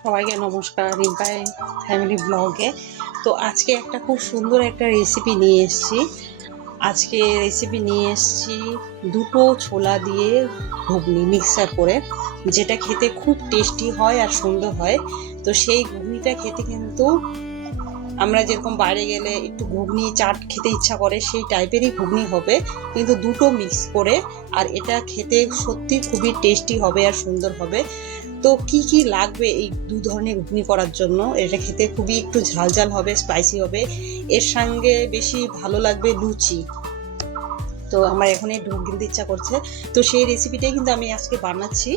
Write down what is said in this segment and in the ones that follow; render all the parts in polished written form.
সবাইকে নমস্কার রিম্পাই ফ্যামিলি ব্লগে। তো আজকে একটা খুব সুন্দর একটা রেসিপি নিয়ে এসেছি। আজকে রেসিপি নিয়ে এসেছি দুটো ছোলা দিয়ে ঘুগনি মিক্সার করে, যেটা খেতে খুব টেস্টি হয় আর সুন্দর হয়। তো সেই ঘুগনিটা খেতে কিন্তু আমরা যেরকম বাইরে গেলে একটু ঘুগনি চাট খেতে ইচ্ছা করে সেই টাইপেরই ঘুগনি হবে, কিন্তু দুটো মিক্স করে। আর এটা খেতে সত্যি খুবই টেস্টি হবে আর সুন্দর হবে। তো কি কি লাগবে এই দু ধরনের ঘুগনি করার জন্য? এটা খেতে খুবই একটু ঝাল ঝাল হবে, স্পাইসি হবে, এর সঙ্গে বেশি ভালো লাগবে লুচি। তো আমার এখনই ঢোক গিলতে ইচ্ছা করছে, তো সেই রেসিপিটাই কিন্তু আমি আজকে বানাচ্ছি।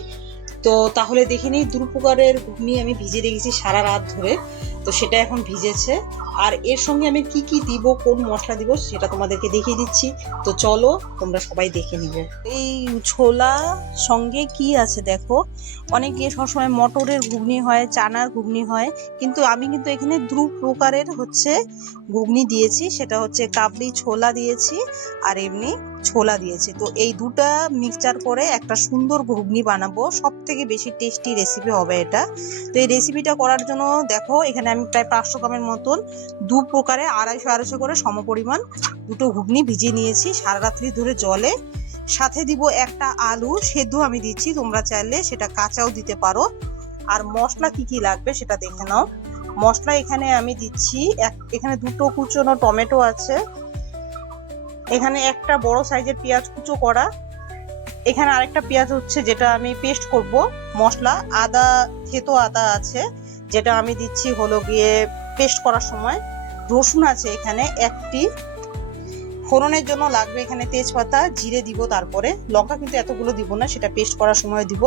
তো তাহলে দেখে নিই, দু প্রকারের ঘুগনি আমি ভিজে রেখেছি সারা রাত ধরে, তো সেটা এখন ভিজেছে। আর এর সঙ্গে আমি কি কি দিব, কোন মশলা দিব সেটা তোমাদেরকে দেখিয়ে দিচ্ছি। তো চলো তোমরা সবাই দেখে নিবে। এই ছোলা সঙ্গে কি আছে দেখো, অনেকে সবসময় মটরের ঘুগনি হয়, চানার ঘুগনি হয়, কিন্তু আমি কিন্তু এখানে দু প্রকারের হচ্ছে ঘুগনি দিয়েছি। সেটা হচ্ছে কাবলি ছোলা দিয়েছি আর এমনি ছোলা দিয়েছি। তো এই দুটা মিক্সচার করে একটা সুন্দর ঘুগনি বানাবো, সব থেকে বেশি টেস্টি রেসিপি হবে এটা। তো এই রেসিপিটা করার জন্য দেখো এখানে আমি প্রায় 500 গ্রামের মতন দু প্রকারে 250 করে সমপরিমাণ দুটো ঘুগনি ভিজিয়ে নিয়েছি সারা রাত্রি ধরে জলে। সাথে দিব একটা আলু সেদ্ধ আমি দিচ্ছি, তোমরা চাইলে সেটা কাঁচাও দিতে পারো। আর মশলা কি কি লাগবে সেটা দেখে নাও। মশলা এখানে আমি দিচ্ছি এখানে দুটো কুচনো টমেটো আছে, এখানে একটা বড় সাইজের পেঁয়াজ কুচো করা, এখানে আরেকটা পেঁয়াজ হচ্ছে যেটা আমি পেস্ট করব মশলা, আদা থেতো আদা আছে যেটা আমি দিচ্ছি হলো গিয়ে পেস্ট করার সময়, রসুন আছে এখানে একটি, ফোড়নের জন্য লাগবে এখানে তেজপাতা, জিরে দিব, তারপরে লঙ্কা কিন্তু এতগুলো দিব না, সেটা পেস্ট করার সময় দিব।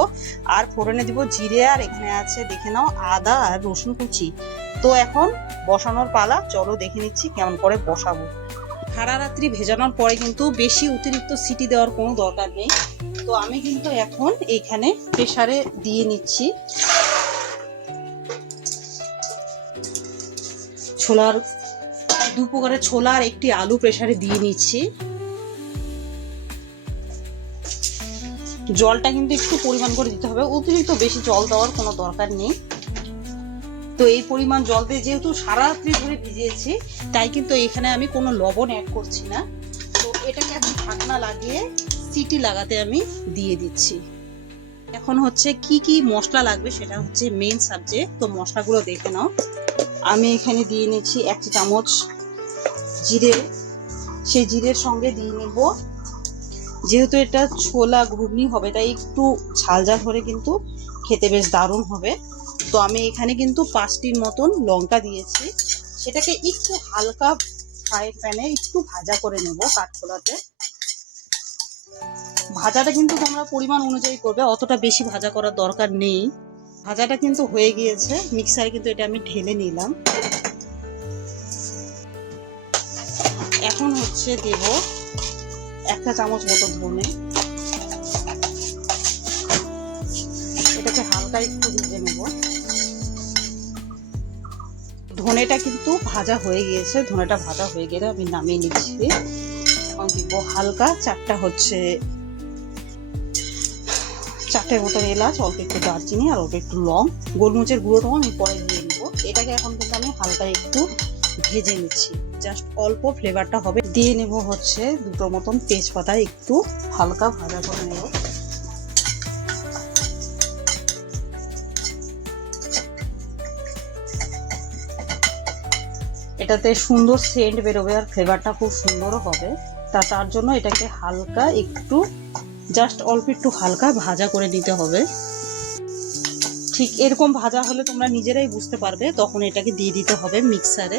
আর ফোড়নে দিব জিরে, আর এখানে আছে দেখে নাও আদা আর রসুন কুচি। তো এখন বসানোর পালা, চলো দেখে নিচ্ছি কেমন করে বসাবো। সারা রাত্রি ভেজানোর পরে কিন্তু বেশি অতিরিক্ত সিটি দেওয়ার কোনো দরকার নেই। তো আমি কিন্তু এখন এইখানে প্রেসারে দিয়ে নিচ্ছি। ছোলার দু প্রকারের ছোলা আর একটি আলু প্রেসারে দিয়ে নিচ্ছি। জলটা কিন্তু একটু পরিমাণ করে দিতে হবে, অতিরিক্ত বেশি জল দেওয়ার কোনো দরকার নেই। তো এই পরিমাণ জল দিয়ে যেহেতু সারা রাত্রি ধরে ভিজিয়েছি, তাই কিন্তু এখানে আমি কোনো লবণ অ্যাড করছি না। তো এটাকে এখন ঢাকনা লাগিয়ে সিটি লাগাতে আমি দিয়ে দিচ্ছি। এখন হচ্ছে কি কি মশলা লাগবে সেটা হচ্ছে মেন সাবজেক্ট। তো মশলাগুলো দেখে নাও। আমি এখানে দিয়ে নিচ্ছি 1 চামচ জিরে, সেই জিরের সঙ্গে দিয়ে নিব, যেহেতু এটা ছোলা ঘুগনি হবে তাই একটু ঝাল ঝাল হলে কিন্তু খেতে বেশ দারুণ হবে। তো আমি এখানে কিন্তু 5টির মতন লঙ্কা দিয়েছি, সেটাকে একটু হালকা ফ্রাই প্যানে একটু ভাজা করে নেব কাঠখোলাতে। ভাজাটা কিন্তু তোমরা পরিমাণ অনুযায়ী করবে, অতটা বেশি ভাজা করার দরকার নেই। ভাজাটা কিন্তু হয়ে গিয়েছে, মিক্সারে কিন্তু এটা আমি ঢেলে নিলাম। এখন হচ্ছে দেব 1 চামচ মতো ধনে, এটাকে হালকা একটু ভেজে নেব। ধনেটা কিন্তু ভাজা হয়ে গিয়েছে, ধনেটা ভাজা হয়ে গেলে আমি নামিয়ে নিচ্ছি। এখন দিব হালকা 4টের মতন এলাচ, অল্প একটু দারচিনি আর অল্প একটু লং, গোলমরিচের গুঁড়োটাও আমি পরে দিয়ে নেবো। এটাকে এখন কিন্তু আমি হালকা একটু ভেজে নিচ্ছি, জাস্ট অল্প ফ্লেভারটা হবে। দিয়ে নেব হচ্ছে দুটো মতন তেজপাতা, একটু হালকা ভাজা করে নেব। এটাতে সুন্দর সেন্ট বেরোবে আর ফ্লেভারটা খুব সুন্দরও হবে। তার জন্য এটাকে হালকা একটু জাস্ট অল্প একটু হালকা ভাজা করে নিতে হবে। ঠিক এরকম ভাজা হলে তোমরা নিজেরাই বুঝতে পারবে, তখন এটাকে দিয়ে দিতে হবে মিক্সারে।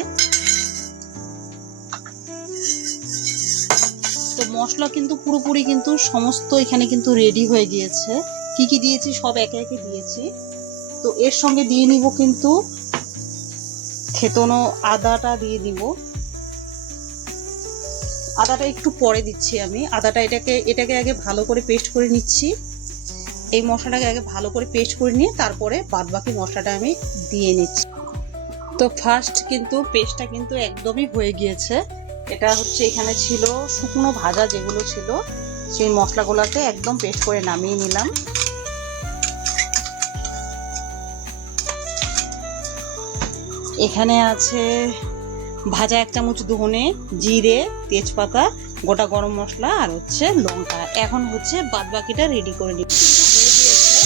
তো মশলা কিন্তু পুরোপুরি কিন্তু সমস্ত এখানে কিন্তু রেডি হয়ে গিয়েছে। কি কি দিয়েছি সব একে একে দিয়েছি। তো এর সঙ্গে দিয়ে নিব কিন্তু থেতনো আদাটা দিয়ে দিব। আদাটা একটু পরে দিচ্ছি আমি। আদাটা এটাকে আগে ভালো করে পেস্ট করে নিচ্ছি। এই মশলাটাকে আগে ভালো করে পেস্ট করে নিয়ে তারপরে বাদবাকি মশলাটা আমি দিয়ে নিচ্ছি। তো ফার্স্ট কিন্তু পেস্টটা কিন্তু একদমই হয়ে গিয়েছে। এটা হচ্ছে এখানে ছিল শুকনো ভাজা যেগুলো ছিল, সেই মশলাগুলোকে একদম পেস্ট করে নামিয়ে নিলাম। এখানে আছে ভাজা 1 চামচ ধনে, জিরে, তেজপাতা, গোটা গরম মশলা আর হচ্ছে লঙ্কা। এখন হচ্ছে বাদ বাকিটা রেডি করে নিচ্ছি। হয়ে গিয়েছে,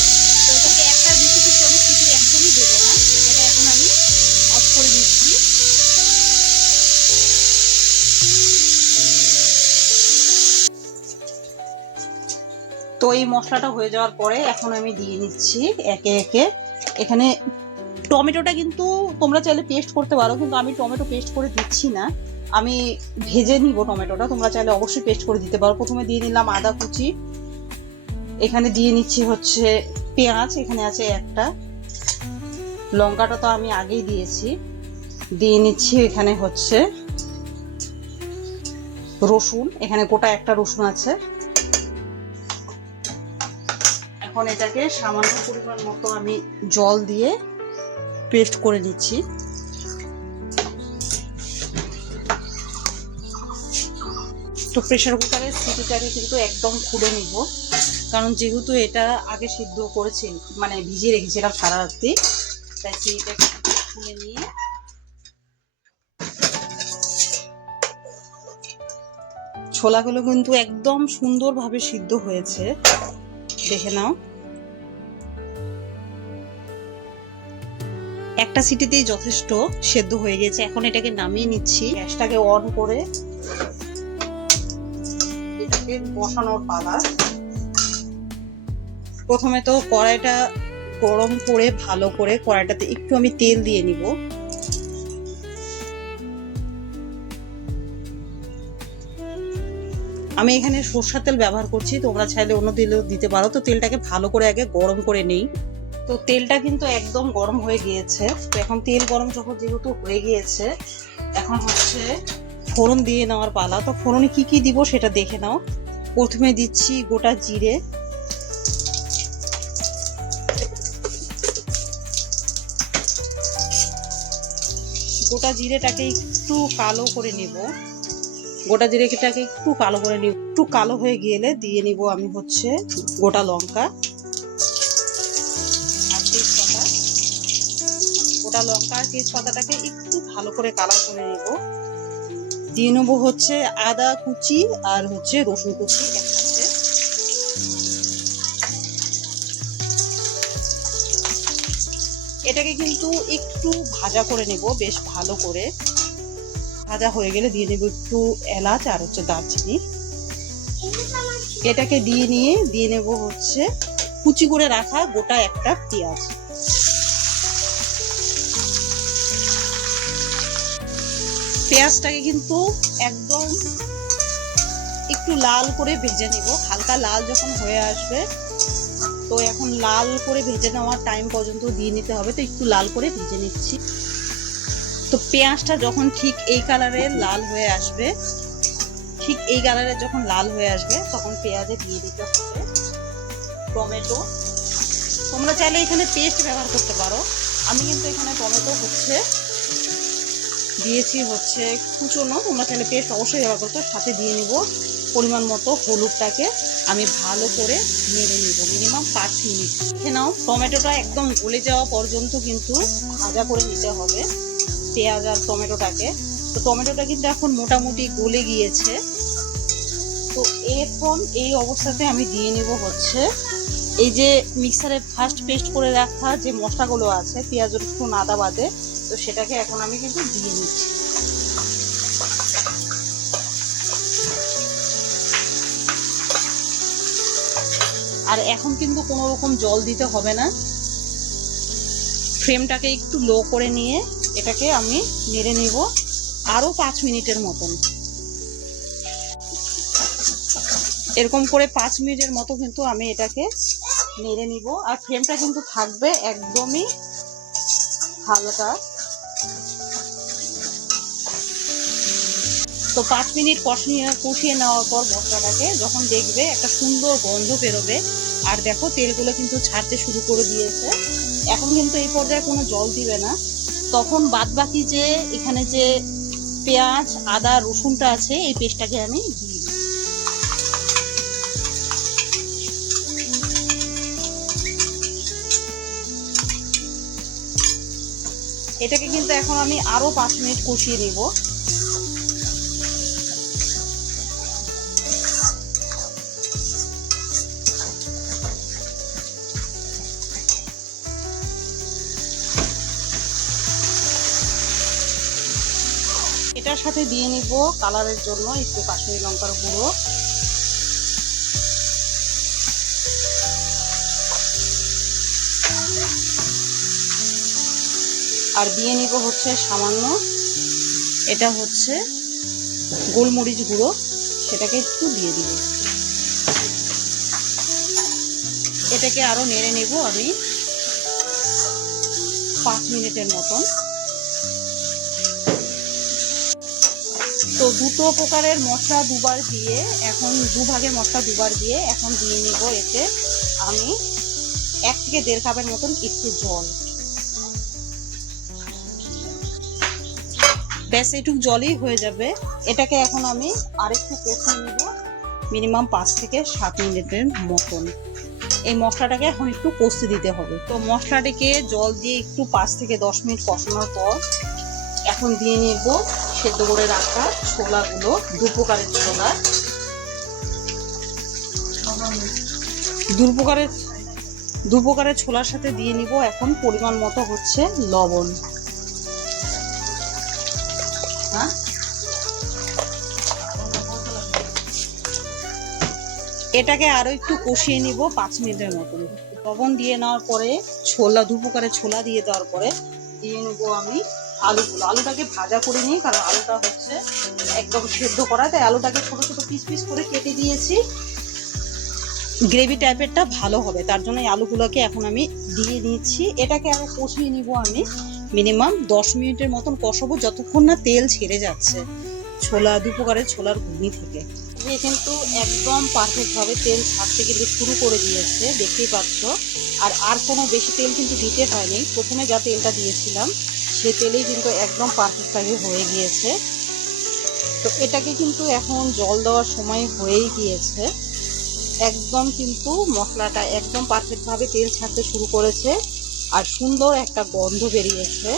তো এটাকে একটা বেশি চামচ কিছু একদমই দেবো না, এটাকে এখন আমি অফ করে দিচ্ছি। তো এই মশলাটা হয়ে যাওয়ার পরে এখন আমি দিয়ে নিচ্ছি একে একে। এখানে টমেটোটা কিন্তু তোমরা চাইলে পেস্ট করতে পারো, কিন্তু আমি টমেটো পেস্ট করে দিচ্ছি না, আমি ভেজে নিব টমেটোটা। তোমরা চাইলে অবশ্যই পেস্ট করে দিতে পারো। প্রথমে দিয়ে নিলাম আদা কুচি, এখানে দিয়ে নিচ্ছি হচ্ছে পেঁয়াজ, এখানে আছে একটা, লঙ্কাটা তো আমি আগেই দিয়েছি। দিয়ে নিচ্ছি এখানে হচ্ছে রসুন, এখানে গোটা একটা রসুন আছে। এখন এটাকে সামান্য পরিমাণ মতো আমি জল দিয়ে পেস্ট করে নিচ্ছি। তো প্রেসার কুকারের সিটিটাকে কিন্তু একদম খুলে নিব, কারণ যেহেতু এটা আগে সিদ্ধ করেছি, মানে ভিজিয়ে রেখেছিলাম সারা রাত্রি, তাই সিটিটাকে খুলে নিয়ে ছোলাগুলো কিন্তু একদম সুন্দরভাবে সিদ্ধ হয়েছে, দেখে নাও। একটা সিটিতেই যথেষ্ট সেদ্ধ হয়ে গেছে। এখন এটাকে নামিয়ে নিচ্ছি, গ্যাসটাকে অন করে এটাকে বসানোর পালা। প্রথমে তো কড়াইটা গরম করে ভালো করে কড়াইটাতে একটু আমি তেল দিয়ে নিব। আমি এখানে সরষের তেল ব্যবহার করছি, তোমরা চাইলে অন্য তেলও দিতে পারো। তো তেলটাকে ভালো করে আগে গরম করে নেই। তো তেলটা কিন্তু একদম গরম হয়ে গিয়েছে। তো এখন তেল গরম যখন যেহেতু হয়ে গিয়েছে, এখন হচ্ছে ফোড়ন দিয়ে নেওয়ার পালা। তো ফোড়নে কি কি দিব সেটা দেখে নাও। প্রথমে দিচ্ছি গোটা জিরে, গোটা জিরেটাকে একটু কালো করে নিব। গোটা জিরেটাকে একটু কালো করে নিব। একটু কালো হয়ে গেলে দিয়ে নিব আমি হচ্ছে গোটা লঙ্কা আর তেজপাতা। গোটা লঙ্কা আর তেজপাতাটাকে একটু ভালো করে কালার করে নেব। দিয়ে নেব হচ্ছে আদা কুচি আর হচ্ছে রসুন কুচি একসাথে। এটাকে কিন্তু একটু ভাজা করে নেব, বেশ ভালো করে। ভাজা হয়ে গেলে দিয়ে নেব একটু এলাচ আর হচ্ছে দারচিনি। এটাকে দিয়ে নেব হচ্ছে কুচি করে রাখা গোটা একটা পেঁয়াজ। পেঁয়াজটাকে কিন্তু একদম একটু লাল করে ভেজে নেব। হালকা লাল যখন হয়ে আসবে, তো এখন লাল করে ভেজে নেওয়ার টাইম পর্যন্ত দিয়ে নিতে হবে। তো একটু লাল করে ভেজে নিচ্ছি। তো পেঁয়াজটা যখন ঠিক এই কালারের লাল হয়ে আসবে, ঠিক এই কালারের যখন লাল হয়ে আসবে, তখন পেঁয়াজে দিয়ে দিতে হবে টমেটো। তোমরা চাইলে এখানে পেস্ট ব্যবহার করতে পারো, আমি কিন্তু এখানে টমেটো হচ্ছে দিয়েছি হচ্ছে কুচনো। তোমরা চাইলে পেস্ট অবশ্যই ব্যবহার করতে। সাথে দিয়ে নিব পরিমাণ মতো হলুদটাকে আমি ভালো করে নেড়ে নিব মিনিমাম 5 মিনিট। দেখে নাও টমেটোটা একদম গলে যাওয়া পর্যন্ত কিন্তু ভাজা করে নিতে হবে পেঁয়াজ আর টমেটোটাকে। তো টমেটোটা কিন্তু এখন মোটামুটি গলে গিয়েছে। তো এখন এই অবস্থাতে আমি দিয়ে নিব হচ্ছে এই যে মিক্সারে ফার্স্ট পেস্ট করে রাখা যে মশলাগুলো আছে পেঁয়াজ রসুন আদা বাদে, তো সেটাকে এখন আমি কিন্তু দিয়ে নিচ্ছি। আর এখন কিন্তু কোনো রকম জল দিতে হবে না। ফ্লেমটাকে একটু লো করে নিয়ে এটাকে আমি নেড়ে নিব আরো 5 মিনিটের মতন। এরকম করে 5 মিনিটের মতো কিন্তু আমি এটাকে নেড়ে নিব। আর ফ্লেমটা কিন্তু থাকবে একদমই হালকা। তো 5 মিনিট কষিয়ে নেওয়ার পর মশলাটাকে যখন দেখবে একটা সুন্দর গন্ধ বেরোবে, আর দেখো তেলগুলো কিন্তু ছাড়তে শুরু করে দিয়েছে, এখন কিন্তু এই পর্যায়ে কোনো জল দিবে না। তখন বাদ বাকি যে এখানে যে পেঁয়াজ আদা রসুনটা আছে এই পেস্টটাকে আমি দিই। এটাকে কিন্তু এখন আমি আরো 5 মিনিট কষিয়ে নিব। এটার সাথে দিয়ে নিব কালারের জন্য একটু কাশ্মীরি লঙ্কার গুঁড়ো, আর দিয়ে নিব হচ্ছে সামান্য এটা হচ্ছে গোলমরিচ গুঁড়ো, সেটাকে একটু দিয়ে দিব। এটাকে আরো নেড়ে নেব আমি 5 মিনিটের মতন। তো দুটো প্রকারের মশলা দুবার দিয়ে, এখন দুভাগের মশলা দুবার দিয়ে এখন দিয়ে নেব এতে আমি 1 থেকে 1.5 কাপের মতন একটু জল। ব্যাস এইটুক জলই হয়ে যাবে। এটাকে এখন আমি আরেকটু কষিয়ে নেব মিনিমাম 5 থেকে 7 মিনিটের মতন। এই মশলাটাকে এখন একটু কষতে দিতে হবে। তো মশলাটাকে জল দিয়ে একটু 5 থেকে 10 মিনিট কষানোর পর এখন দিয়ে নেব সেদ্ধ করে রাখা ছোলাগুলো, দু প্রকারের ছোলার সাথে দিয়ে নিব এখন পরিমাণ মতো হচ্ছে লবণ। এটাকে আরো একটু কষিয়ে নিব 5 মিনিটের মতন। লবণ দিয়ে নেওয়ার পরে দু প্রকারের ছোলা দিয়ে দেওয়ার পরে দিয়ে নেব আমি আলুগুলো। আলুটাকে ভাজা করে নিই, কারণ আলুটা হচ্ছে একদম সেদ্ধ করা, তাই আলুটাকে ছোট ছোট পিস পিস করে কেটে দিয়েছি। গ্রেভি টাইপেরটা ভালো হবে, তার জন্য এই আলুগুলোকে এখন আমি দিয়ে নিচ্ছি। এটাকে আরো কষিয়ে নিব আমি মিনিমাম 10 মিনিটের মতন কষাবো, যতক্ষণ না তেল ছেড়ে যাচ্ছে দু প্রকারের ছোলার ঘুগনি থেকে। দিয়ে কিন্তু একদম পারফেক্ট ভাবে তেল ছাড়তে কিন্তু শুরু করে দিয়েছে, দেখতেই পাচ্ছ। আর কোনো বেশি তেল কিন্তু দিতে হয়নি, প্রথমে যা তেলটা দিয়েছিলাম সেই তেলেই কিন্তু একদম পারফেক্টভাবে হয়ে গিয়েছে। তো এটাকে কিন্তু এখন জল দেওয়ার সময় হয়েই গিয়েছে। একদম কিন্তু মশলাটা একদম পারফেক্টভাবে তেল ছাড়তে শুরু করেছে আর সুন্দর একটা গন্ধ বেরিয়েছে।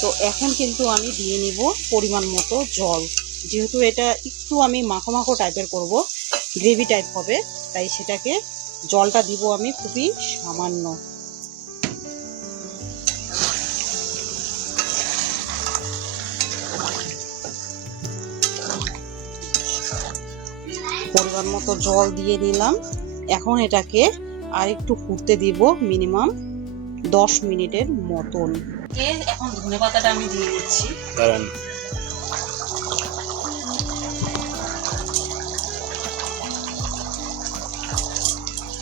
তো এখন কিন্তু আমি দিয়ে নিব পরিমাণ মতো জল, যেহেতু এটা একটু আমি মাখো মাখো টাইপের করব, গ্রেভি টাইপ হবে, তাই সেটাকে জলটা দিব আমি খুবই সামান্য। পরিমাণ মতো জল দিয়ে নিলাম। এখন এটাকে আর একটু ফুটতে দিব মিনিমাম 10 মিনিটের মতন। এখন ধনেপাতাটা আমি দিয়ে দিচ্ছি।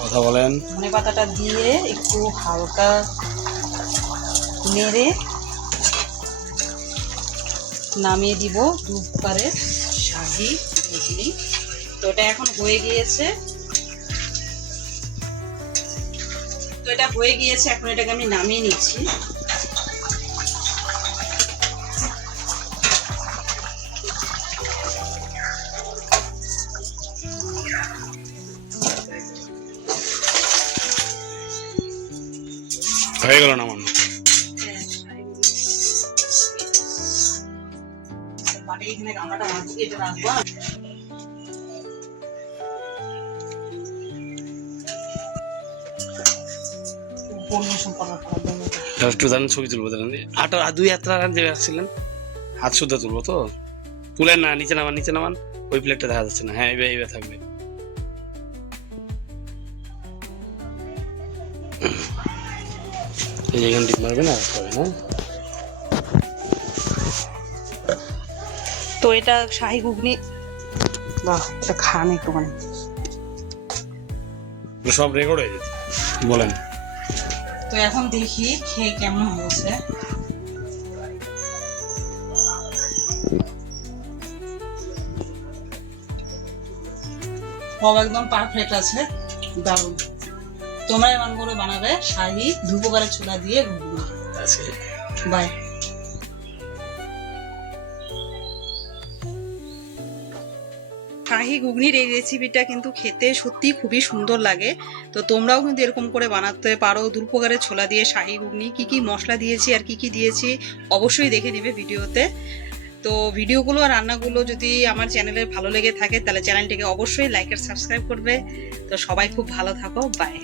কথা বলেন। ধনেপাতাটা দিয়ে একটু হালকা নেড়ে নামিয়ে দিব 2 প্রকারের শাহী ঘুগনি। তো এটা এখন হয়ে গিয়েছে, এখন এটাকে আমি নামিয়ে নিচ্ছি। হয়ে গেল না মনে এখানে গামলাটা মাঝে এটা রাখবো। ছবি তুলবো, হাত 2 হাত রাখছিলেন, হাত শুদ্ধ তুলবো তো, তুলেন না, নিচে নামান, ওই প্লেটটা দেখা যাচ্ছে না। হ্যাঁ, এইভাবে থাকবে। এই এখানে টিপ মারবে না, না। তো এটা শাহী ঘুগনি, বাহ, এটা খান একটুখানি, সব রেকর্ড হয়ে যেত। বলেন। তো এখন দেখি খেয়ে কেমন হয়েছে। সব একদম পারফেক্ট আছে, দারুণ। তোমরা এমন করে বানাবে শাহী 2 প্রকারের ছোলা দিয়ে ঘুগনি। বাই। শাহী শাহি ঘুগনির এই রেসিপিটা কিন্তু খেতে সত্যি খুবই সুন্দর লাগে। তো তোমরাও কিন্তু এরকম করে বানাতে পারো। দু প্রকারের ছোলা দিয়ে শাহি ঘুগনি, কি কি মশলা দিয়েছি আর কি কি দিয়েছি অবশ্যই দেখে নেবে ভিডিওতে। তো ভিডিওগুলো আর রান্নাগুলো যদি আমার চ্যানেলে ভালো লেগে থাকে তাহলে চ্যানেলটিকে অবশ্যই লাইক আর সাবস্ক্রাইব করবে। তো সবাই খুব ভালো থাকো, বাই।